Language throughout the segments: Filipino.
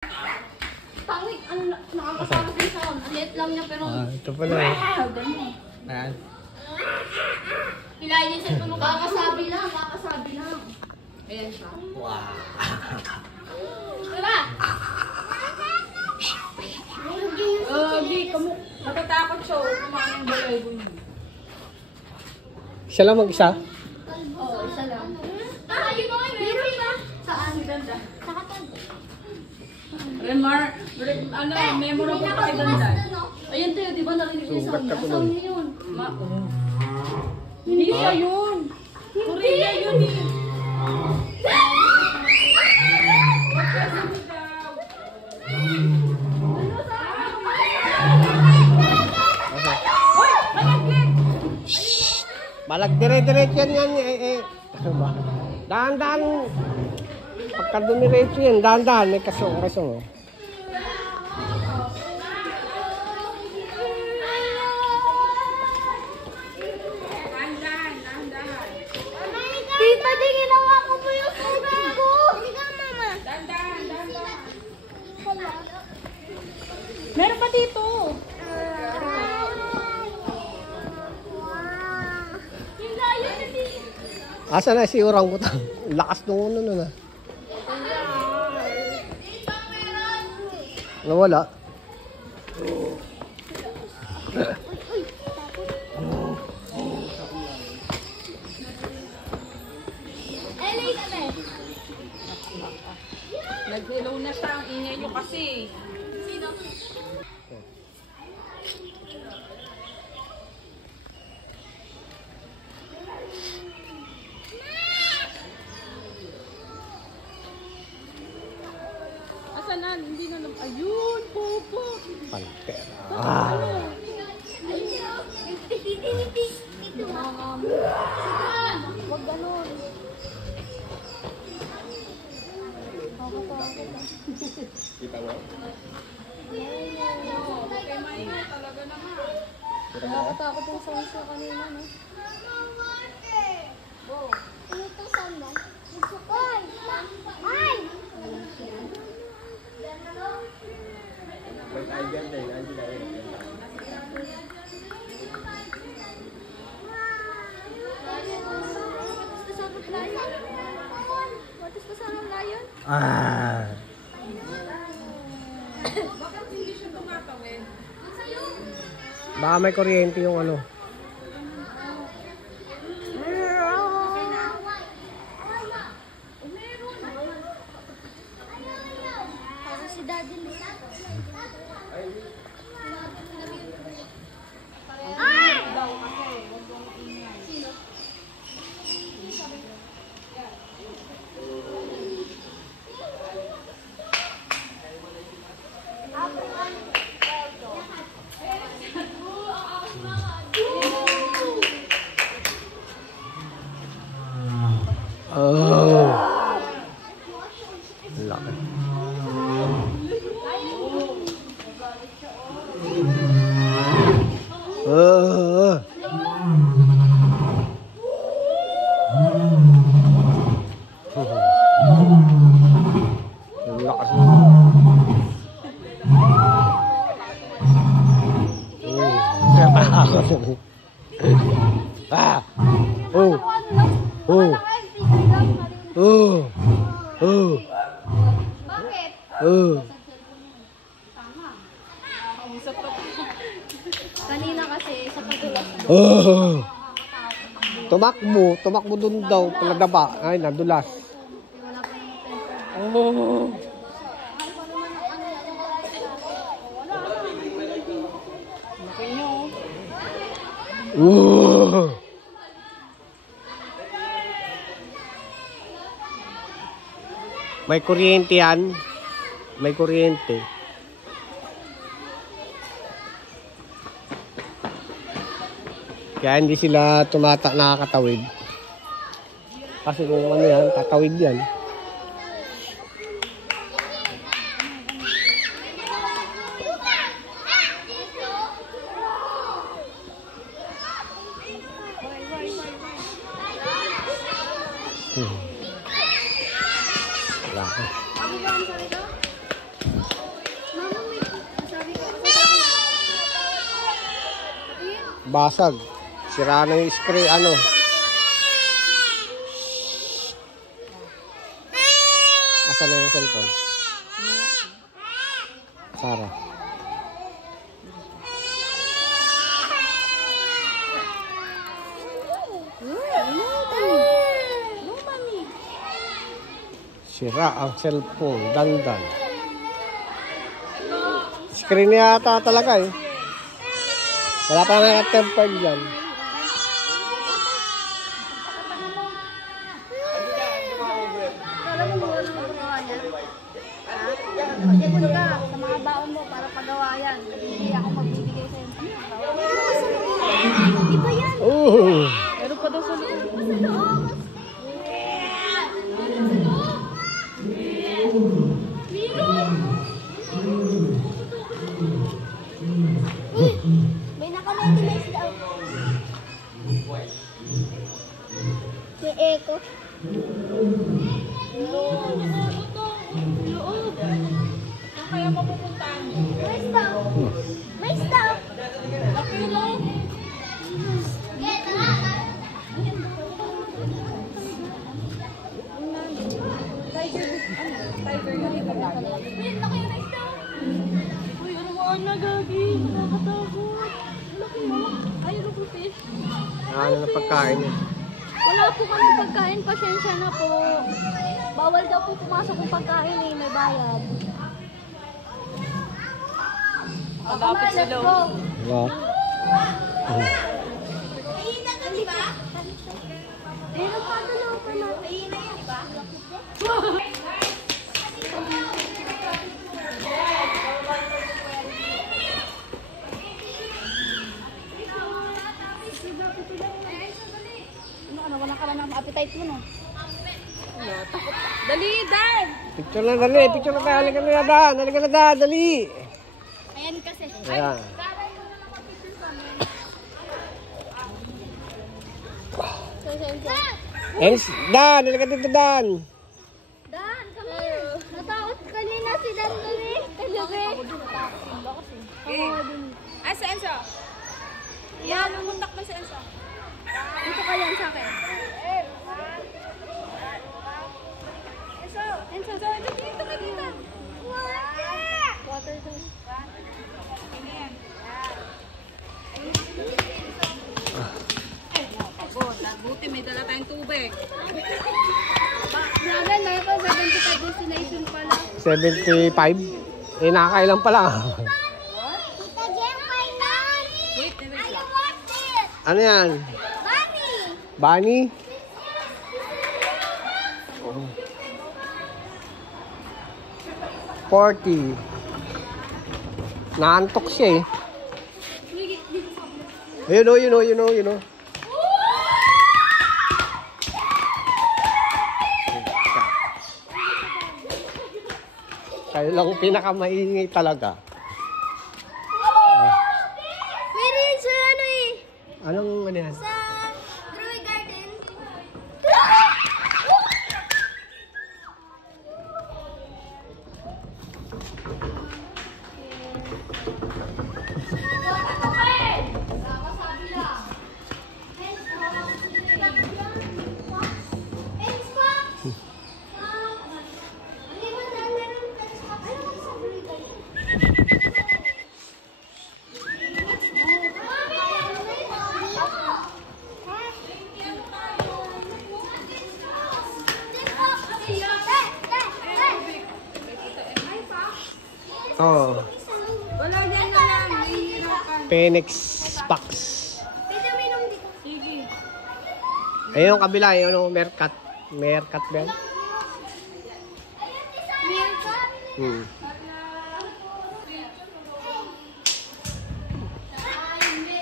Pangit, ano, nakakatakot yung sound. Ang liit lang niya pero... ito pala eh. Ganun. Ayan. Pilayin yung cellphone mo. Kakasabi lang. Ayan siya. Wow. Diba? Di, natatakot siya. Kumain yung balayibo niya. Siya lang mag-isa? Oo, isa lang. Yun o, meron ba? Saan? Ganda. Sa kapag. Memorable pa kay Ganda. Ayun tayo, di ba narinig yung sound niya? Sound niya yun. Hindi siya yun. Korea yun eh. Balag dire-diretso yan eh. Dahan-dahan. Pagka dumiretso yan, dahan-dahan. May kasong. Tita, di ginawa ko po yung sugat ko. Hindi ka, mama. Dahan-dahan. Meron pa dito. Asa na si orangutang? Lakas nung ano na. Nawala. Nag-hello na siya. Ang ingay nyo kasi. Sino? Asa na? Hindi na lang. Ayun, popo. Pantera. Huwag ganun. Kita mo? Okay, maingay talaga naman. Nakakatakot yung sound siya kanina, no? Ano itong sound mo? Ay! Ay! May kaibigan din. Nandiyo na yun. What is the sound of lion? Bakit hindi siya tumatawid? Baka may kuryente yung ano. Para si Daddy Lee. Sino? Oh. Laki. Ah. Oh. Oh. Oh. Oh. Bakit? Oh. Kanina kasi sa padulas doon. Oh. Tumakbo dun daw, paladaba. Ay, nadulas. Wala pa yung temper. Oh. Laki nyo. May kuryente yan. May kuryente. Kaya hindi sila nakakatawid. Kasi kung ano yan, tatawid yan. Wala ka. Basag. Sira na yung screen, ano. Asan na yung cellphone? Sarah. Sira ang cellphone. Dandan. Screen yata talaga eh. Wala pa nga tempered dyan. Mag-ipon ka sa mga baon mo para pagawa yan. Hindi ako magbibigay sa iyo. Iba yan. Meron pa daw sa loob. May nakamentimes daw. May echo. Loob. Saan kaya mapupuntahan? May stop. May stop. Laki lang. Tiger na ito lang. May laki na stop. Uy, ano mo na gagi? Nakakatakot. Laki mo. Ay, ano po fish? Ano na pagkain eh. Wala po kami pagkain. Pasensya na po. Bawal daw po pumasok ng pagkain eh. May bayad. Malapit sa loob. Diba? Ayina ka, di ba? Meron pa ito lang pa natin. Ayina yan, di ba? Ano ka na? Wala ka na ng appetite mo, no? Takot. Dali, Dan! Picture na dali. Picture na tayo. Halika na Dan. Halika na Dan. Dali. Ayan kasi. Ayan. Dan. Halika dito Dan. Dan, come here. Natakot kanina si Dan dun eh. Talaga. Ay, sa Enzo. Yan, umuntak mo sa Enzo. Dito ka yan sa akin. Enzo, dito ka dito. Water to. Buti may dala tayong tubig. Grabe na ito, 75 destination pala. 75? Eh, nakakailan pa lang. Tita Jem, kailan? Wait, wait I lang. want it. Ano yan? Bunny. Bunny? $40. Naantok siya eh. Yun o. Kayo lang pinakamaingay talaga. Pwede yun sa ano eh. Anong ano yan? Sa Druid Garden. Oh, Wala yan na lang. Hihirapan. Phoenix Box. Pwede uminom dito. Sige. Ayun yung kabila, yun yung Mercat. Mercat ba yan? Meerkat. Hmm.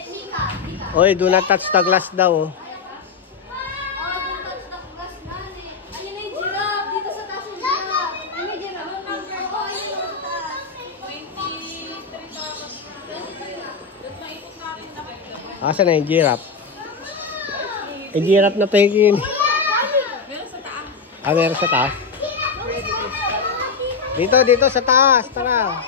Mika. Oy, do not touch the glass daw. Oh, don't touch the glass na eh. Ayun na yung giraffe. Dito sa taas yung giraffe. Ayun yung giraffe. Oo, ayun yung sa taas. Asa na yung giraffe? Yung giraffe na pekin. Meron sa taas. Ah, meron sa taas? Dito sa taas. Tara.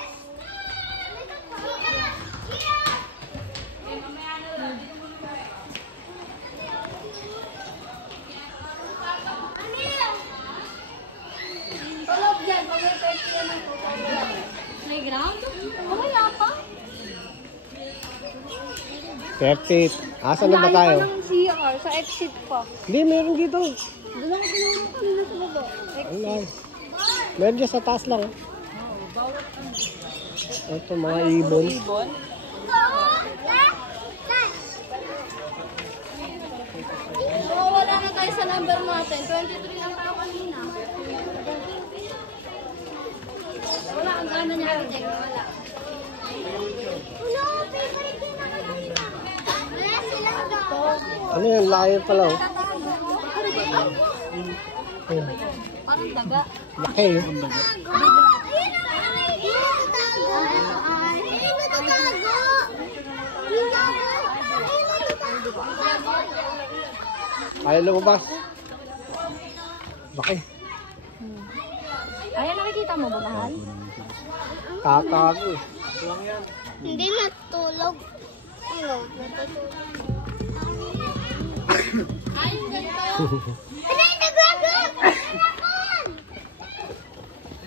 30. Asan na ba tayo? Ang CR, sa exit pa. Hindi, meron dito. Doon lang pinunod kanina sa baba. Wala. Meron dyan sa taas lang. Ito, mga ibon. So, wala na tayo sa number natin. 23 lang tayo kanina. Wala, ang gana niya. Wala. Ano yan? Layo pala. Oh. Parang daga. Laki eh. Kaya lumabas. Laki. Ayan, nakikita mo ba, mahal? Kakago eh. Hindi natulog. Ano? Ayun, ganito. Pinay, nagwagod!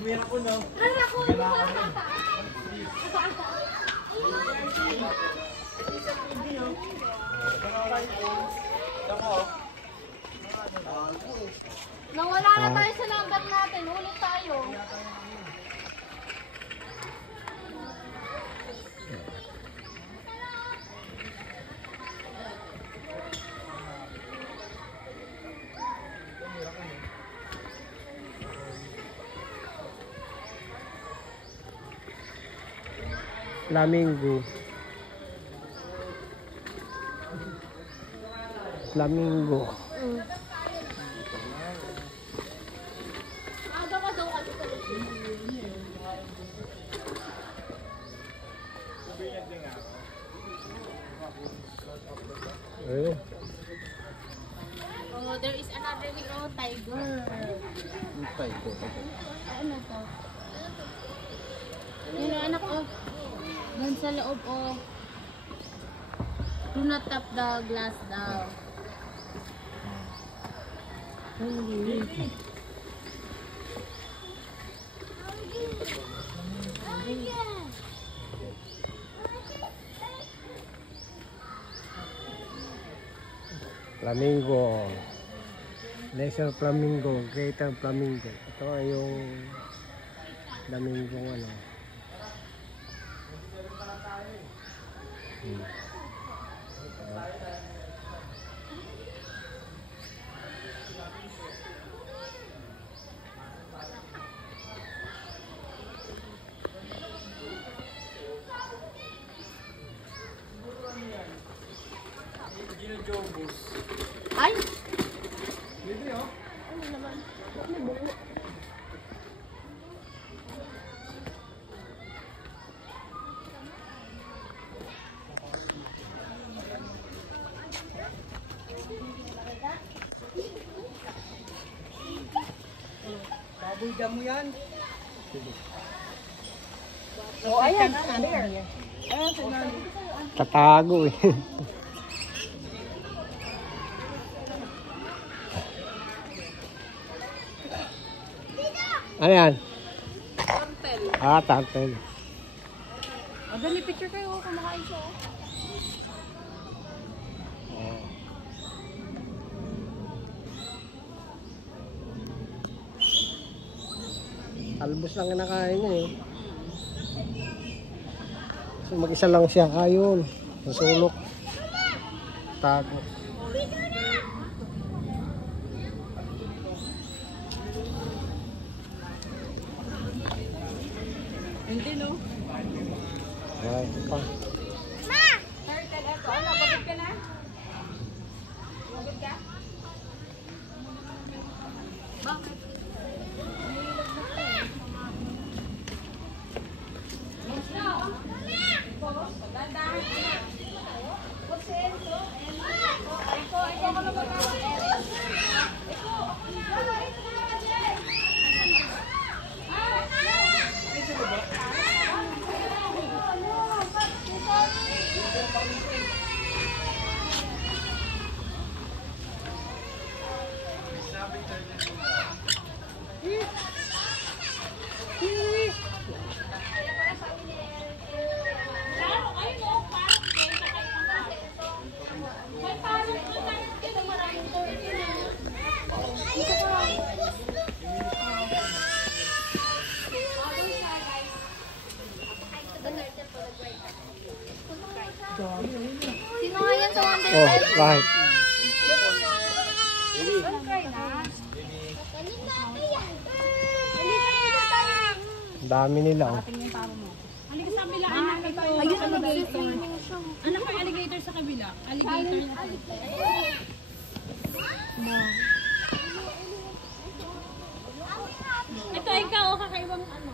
Meron ko, no? Meron ko. Nawala na tayo sa number natin. Ulit tayo. Flamingo. Flamingo. Aga ka daw kasi sa Ayun. Oh, there is another tiger. Ano to? Yun ang anak ko. Doon sa loob, oh. Do not tap the glass daw. Flamingo. Lesser flamingo, greater flamingo. Ito ay yung flamingo ano. Ay! Oh, ayan. Tatago eh. Ayan. Turtle. Ah, turtle. Oh, dali picture kayo. Kumakain siya. Talbos lang kinakain niya eh. So mag-isa lang siya. Ayun. Nasulok. Tago. Hindi, no? Ay, ito pa. Turtle, eto. Ano, pagod ka na? Pagod ka? Bakit? Sino nga yan sa Wonder Oh, bakit? Ang dami nila, oh. Halika sa kabila, anak. Ito. Ayun ang alligator. Anak ko yung alligator sa kabila. Alligator na to. Ito, ikaw, kakaibang ano.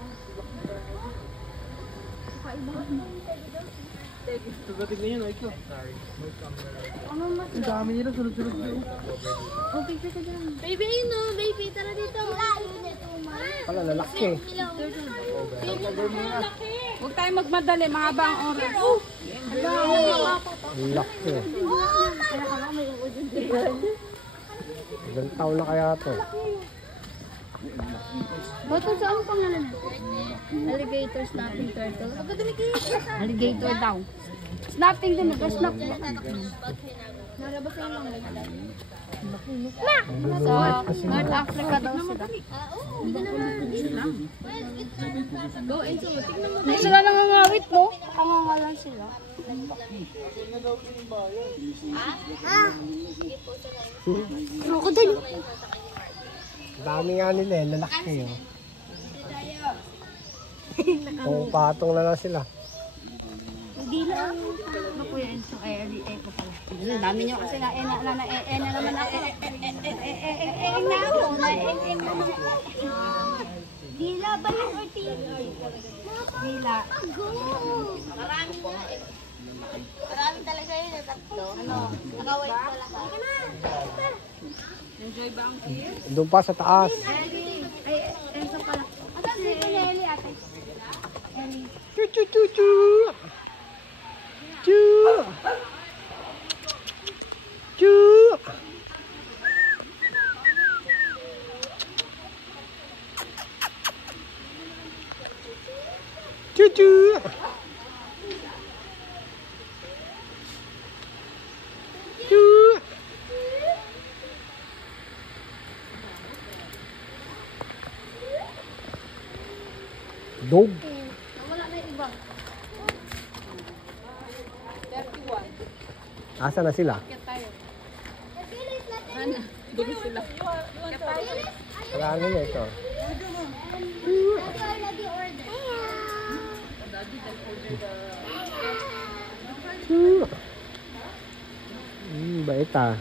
Ang dami nila, sunod-sunod yun. Baby, ayun no, baby, tara dito. Pala, lalaki. Huwag tayo magmadali, mahaba ang oras. Ang laki. Ilang taon na kaya to? Bato, saan pangalan na? Alligator snapping turtle. Alligator daw. Snapping din, nag-snap. Nalabas yung lang. Sa North Africa daw sila. Hindi sila nangangawit, no? Kangangalan sila. Crocodile. Ang dami nga nila, eh. Lalaki, oh. Oh, patong na lang sila. Hindi lang. Ano po yan? So, ko pala. Ang dami nyo kasi na naman ako. Na ako. Dila ba yung ortigi? Dila. Marami nga eh. Marami talaga yun na tatlo. Ano? Nakawait pala ka. Enjoy ba ang kiss? Doon pa sa taas. Ay, Enzo pala. Ata si Ellie ate. Ellie. Chu chu chu chu. Chu. Chu. Chu chu. Chu. Dog. Wala na yung iba. Asa na sila? Dumi sila. Wala nila ito. Bait ah.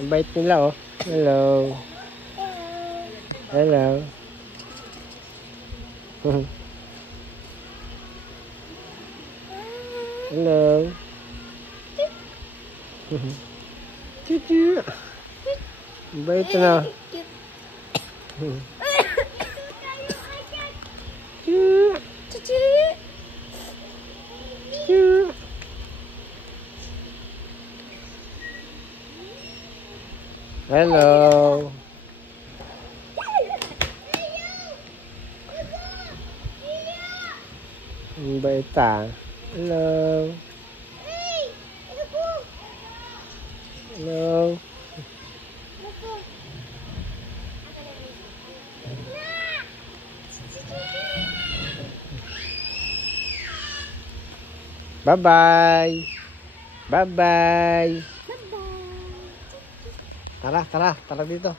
Ang bait nila oh. Hello. Hello. Hello. Cucu. Ang bait na. Hello. Ang bait ah. Hello. Hello. Bye-bye. Bye-bye. Tara, tara. Tara dito.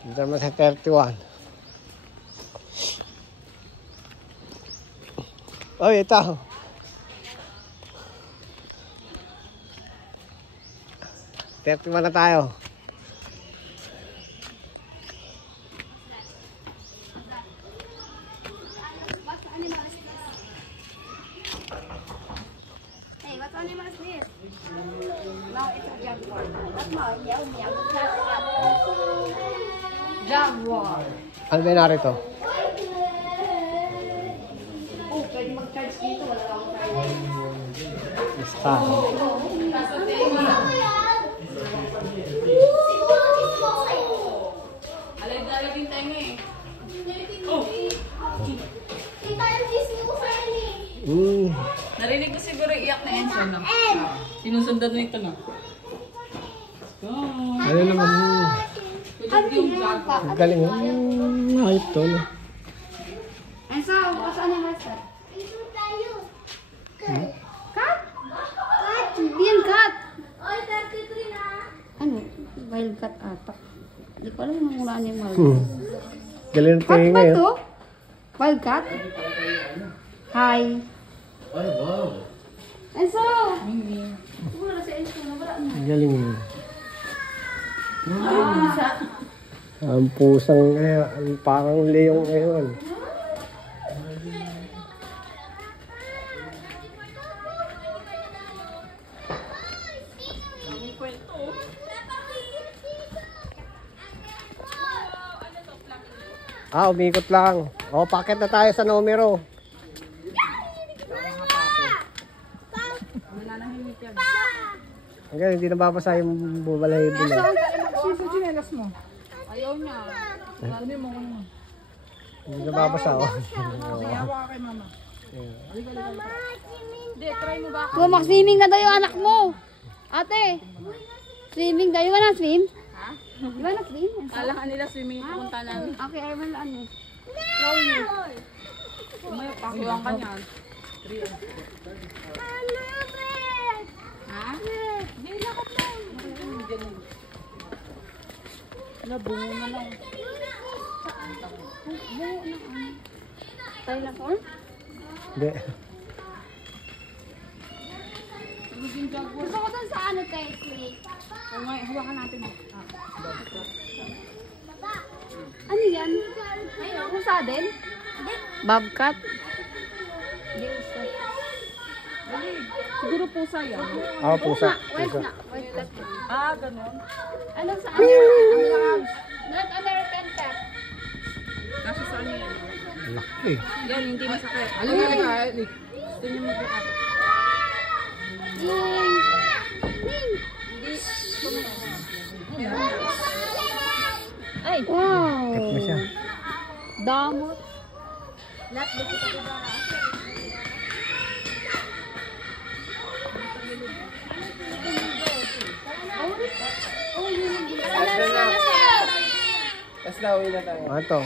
Dito naman sa 31. Oh, ito. Na tayo. Hey, what animal is this? No, it's a jaguar. That's not meow meow. Jaguar. Ano ba narito? Oh, pwede mag-charge dito. Wala akong charge. Basta. Alag-alag yung tenga eh. Ito na. Sinusundan mo ito na. Go. Ano naman yun? Tulad yung jago. Ang galing. Ayop to. No? Enzo, bukas ano yung master? Cut? Hindi yan cut. Ano? Wild cut ata. Hindi ko alam kung ano yung wild cut. Galing ng Cut tingin ba ngayon. to? Wild cut? Hi. Ay, wow. Enzo! Wala na si Enzo. Wala na. Ang galing yun. Ang pusang parang leong ngayon. Umikot lang. Paket na tayo sa numero. Hanggang hindi nababasa yung bubalahin mo. Sa chinelas mo. Ayaw niya. Ano mo kung Hindi nababasa. Ayawa ka kay mama. Hindi, try mo ba? Kung mag-swimming na daw yung anak mo. Ate. Swimming daw. Yung na swim? Ha? Yung na swim? Kala ka nila swimming pupunta namin. Okay, I will ano. Umaya, pakulang ka niyan. Ha? Hindi, lakot lang. Nabungo na lang. Tayo na po? Hindi. Gusto ko dun sa ano kay snake. Umaya, hawakan natin. Ano yan? Ayun, kung sa atin? Bobcat? Siguro pusa yan. Pusa. Where's Pusa. na? Where's that? Ganun. Ano sa ano? North American cat. Kasi saan yan? Laki. Yan, hindi masakit. Alam mo ka, gusto niyo mag-react. Ay! Wow! Kat mo siya. Damot. Tapos na, uwi na tayo. Ano to?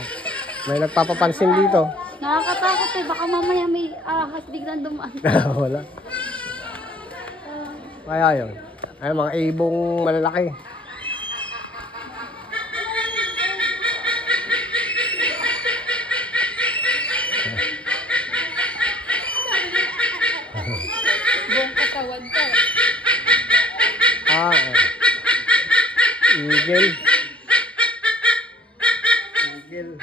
May nagpapapansin dito. Nakakatakot eh. Baka mamaya may ahas biglang dumaan. Wala. Kaya yun. Ay, mga ibong malalaki. Buong katawan ko. Eagle. Eagle.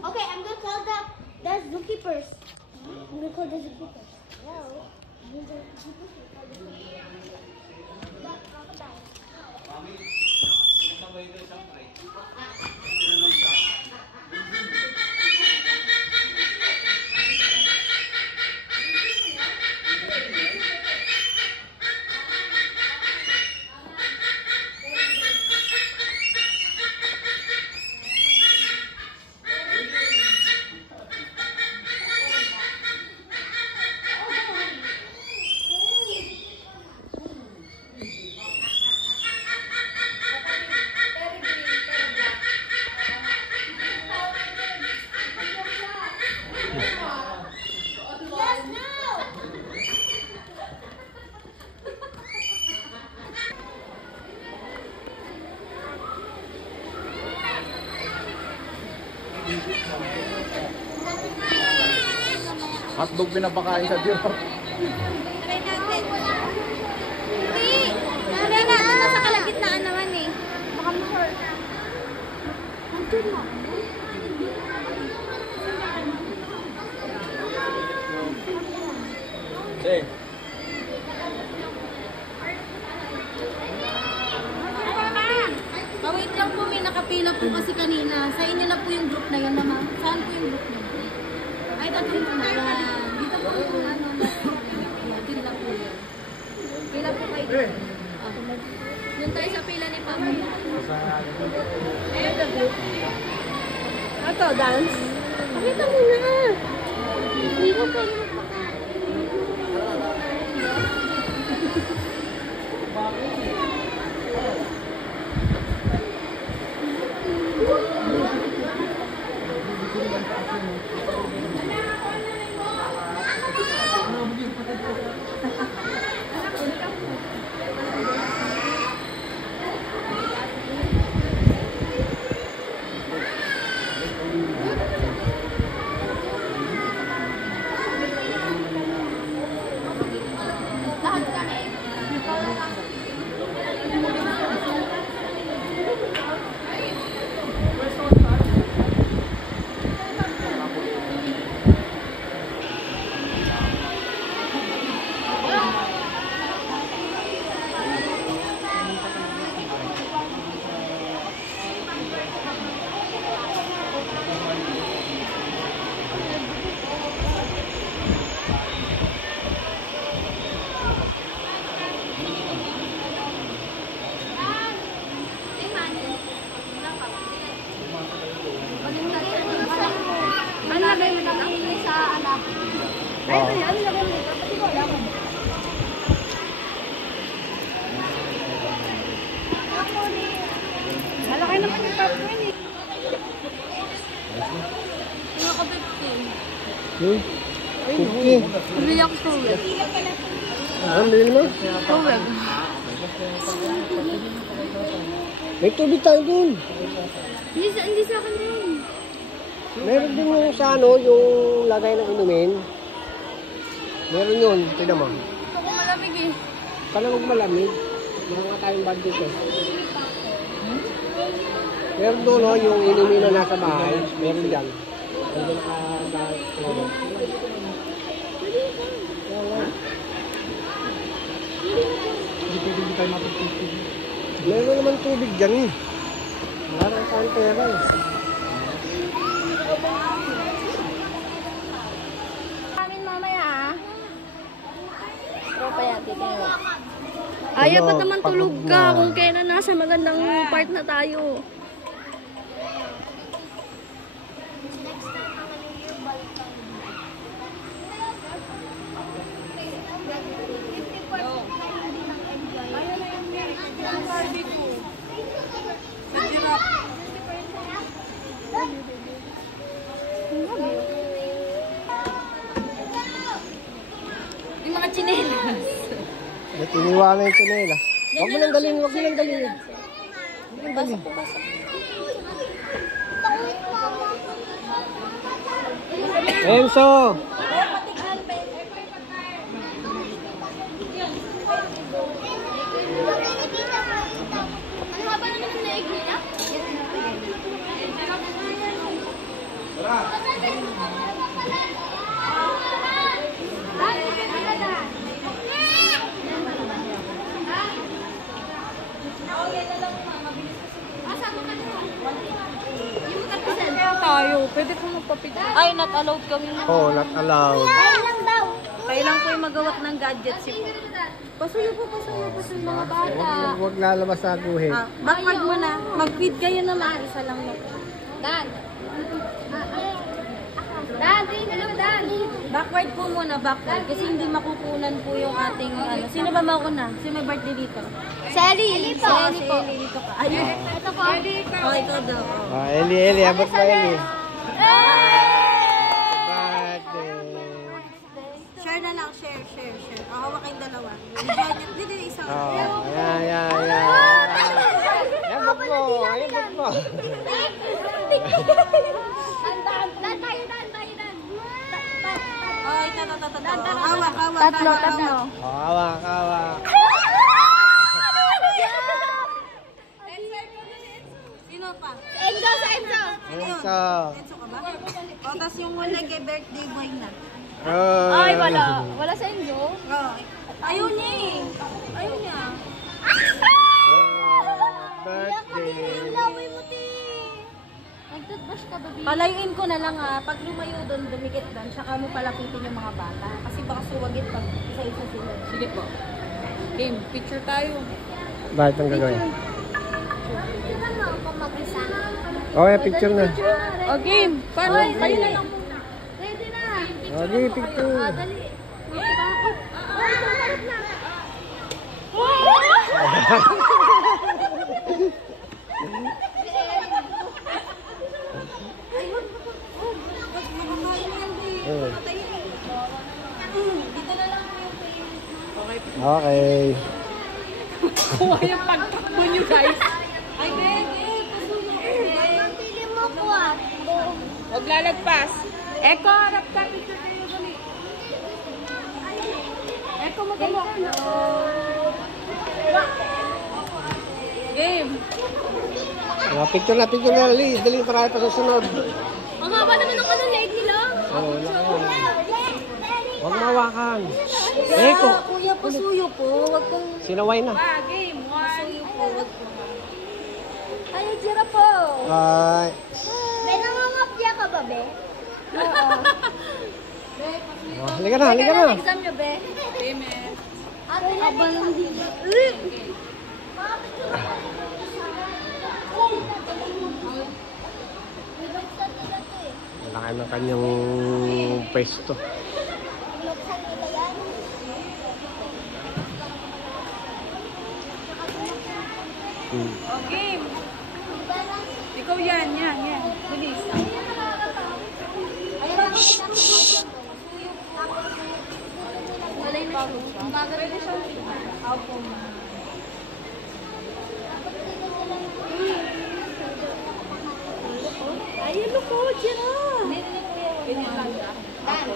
Okay, I'm gonna call the zookeepers. I'm gonna call the zookeepers. Hello. The crocodile. Hotdog pinapakain sa giraffe. Try natin. Hindi. Try natin. Nasa kalagitnaan naman eh. Baka ma-hurt. Nandun na. po kasi kanina, sa inyo na po yung group na yun naman. Saan po yung group na? Ay, tatlo po na. Yan. Dito po yung ano, dito na po yun. Pila po kayo. Doon tayo sa pila ni Papa. Ayun na group. Ito, dance. Pakita mo na. Hindi ko kayo malaki naman yung popcorn eh. Ano ka 15? Okay. Bumili ako towel. Ano bilhin mo? Towel. May tubig tayo dun. Hindi sa akin yun. Meron din yung sa ano, yung lagay ng inumin. Meron yun, tignan mo. Ako malamig eh. Kala huwag malamig. Mga nga tayong budget eh. Meron doon no, yung inumin na nasa bahay. Meron dyan. Meron meron naman tubig dyan eh. Marang saan pera eh. Amin mamaya ah. Tropa yati kayo. Ayaw pa Ano, naman pagod tulog ka na. kung kailan nasa magandang part na tayo. Yung mga chinelas. Ba't iniwanan yung tsinelas? Huwag mo nang dalhin, huwag mo nang dalhin. Huwag mo nang dalhin. Enzo! Ano nga ba naman ang naig nila? Tayo, pwede po magpapicture. Ay, not allowed kami na. Oh, not allowed. Kaya lang daw. Kailan po yung magawak ng gadgets si Pasuyo po mga bata. Huwag lalabas sa guhit. Backward mo na. Mag-feed kayo naman. Isa lang na. Dan. Dan, tingin na Dan. Backward po muna, backward. Kasi hindi makukunan po yung ating ano. Sino ba mauna? Sino may birthday dito? Sally. Eli po. Si Eli dito ka. Ayun. Ito po. Oh, ito daw. Oh. Ah, Eli, abot mo Eli. Share na lang, share. Oh, hawak kayong dalawa. Dito isa. Oh, ayan. Abot mo, abot mo. Oh, ito. Hawak. Tatlo. Oh, hawak. Sino pa? Enzo. Enzo. Enzo ka ba? O, tas yung wala kay birthday boy na. Ay, Wala. Wala sa Enzo. Oh, ayaw niya eh. Ayaw niya. Birthday. Laway mo, ti. Palayuin ko na lang pag lumayo doon, dumikit doon, tsaka mo palapitin yung mga bata. Kasi baka suwagit pag isa-isa sila. Sige po. Game, picture tayo. Bakit ang gagawin? Tingnan mo ako mag-isa. Okay, picture na. O game, paano? Kayo na lang muna. Ready na. Okay, picture. Dali. Ay, tumarap na. Oh. Dito na lang po yung pain. Okay. Kuha yung pagtakbo nyo guys. Ay, Bege, pasuyo ko, Bege. Pili mo ko ah. Huwag lalagpas. Eko, harap ka. Picture tayo dali. Eko, magamo. Game. Picture na, picture na. Dali, dali para pa susunod. Ang haba naman ng leg nila. Oh, huwag mawakan. Eko. Kuya, pasuyo po. Huwag kong Sinaway na. Game. pasuyo po. Huwag po. Ay, tira po. Ay. May nangangapya ka ba, be? Halika na, halika na. Exam nyo, Be. Game eh. Ate na lang dito. Malaki ng kanyang pwesto. Binuksan nila yan. O game. Ikaw yan. Bilis. Walay na siya. Bagal na siya. Opo, ma. Ayun ko, tira. Ganyan lang siya. Opo.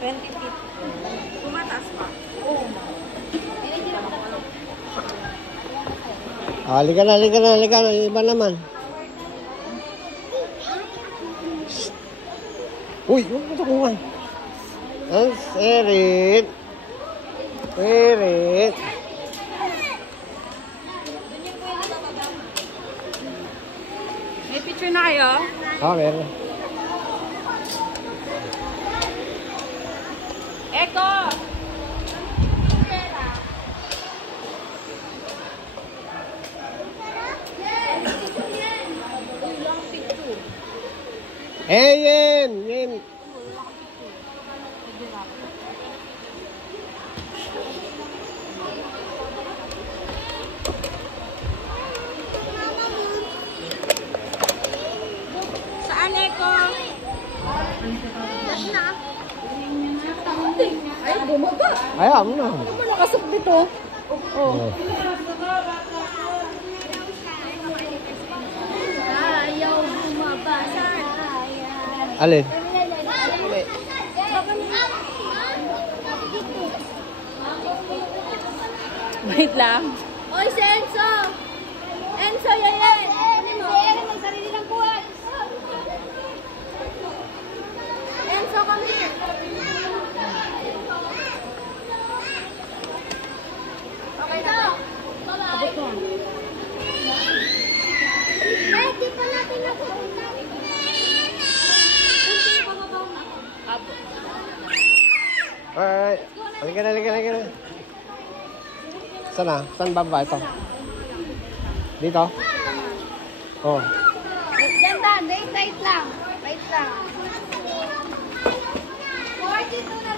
20 feet. Tumataas pa. Oo, ma. Halika na, halika na, halika na. Iba naman. Uy, huwag mo tukungan. Ang serit. Serit. May picture na kayo? Meron. Eko! Yen! Yen! Saan, Eko? Ay, bumaba. Ayaw mo na. Malakasok dito. Oh. Ayaw bumaba sa Alin? Wait lang. Oy, si Enzo! Enzo, yan! Ano mo? may sarili ng buhay. Enzo, come here. Okay na. Bye-bye. Di pa natin napunta. Alright. Halika na, halika na, halika na. Saan na? Saan ba ito? Dito? Oh. Ganda, wait lang. Wait lang. 42 na